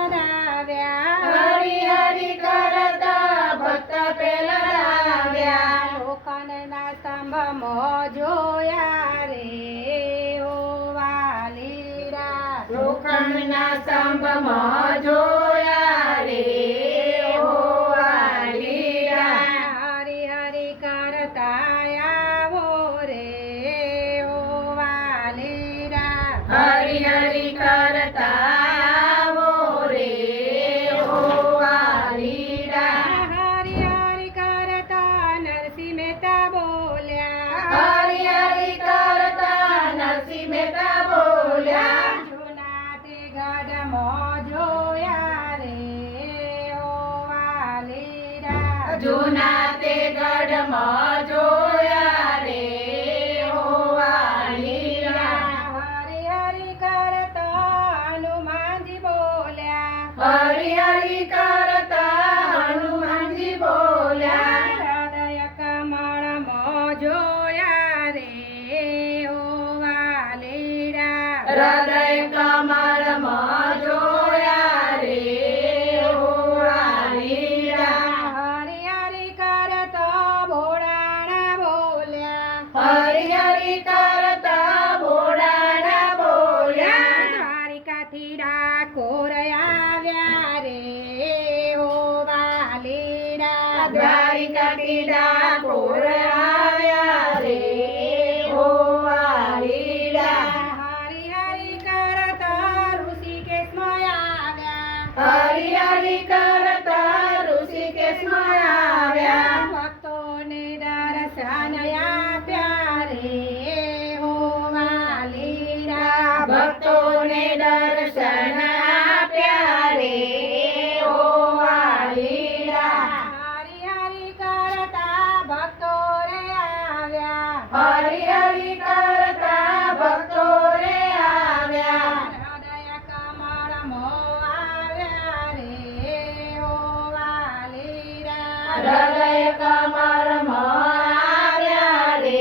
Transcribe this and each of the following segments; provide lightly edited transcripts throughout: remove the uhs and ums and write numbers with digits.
પધાર્યા હરી હરી કરતા ભક્ત પેલા આવ્યા લોખંડના સ્તંભમાં જોયા રે ઓ વાલીરા લોખંડના સ્તંભમાં જોયા રે ઓ વાલીરા હરી હરી કરતા આવો રે ઓ વાલીરા હરી હરી કરતા આવો રે ઓ વાલીરા હરી હરી કરતા નરસિંહ મહેતા બોલ્યા હરી હરી કરતા નરસિંહ મહેતા બોલ્યા જૂના તે ગઢમાં જોયા રે ઓ વાલીરા જૂના તે ગઢમાં જોયા રે ઓ વાલીરા હરી હરી કરતા હનુમાનજી બોલ્યા હરી હરી કરતા હનુમાનજી બોલ્યા હૃદય કમળમાં જોયા રે ઓ વાલીરા હૃદય કમળમાં જોયા રે ઓ વાલીરા હરી હરી કરતા ભોળાના બોલ્યા હરી હરી કરતા ભોળાના બોલ્યા દ્વારિકાથી ડાકોર આવ્યા રે ઓ વાલીરા દ્વારિકાથી ડાકોર આવ્યા રે ઓ વાલીરા હરી હરી કરતા ઋષિકેશમાં આવ્યા હરી હરી કરતા ઋષિકેશમાં આવ્યા ભક્તોને દર્શન આપ્યા રે ઓ વાલીરા ભક્તોને દર્શન આપ્યા રે ઓ વાલીરા હરી હરી કરતા ભક્તો રે આવ્યા હરી હરી કરતા ભક્તો રે આવ્યા હૃદય કમળમાં આવ્યા રે ઓ વાલીરા હૃદય કમળમાં આવ્યા રે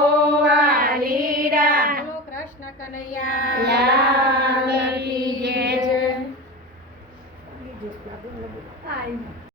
ઓ વાલીરા કૃષ્ણ કનૈયા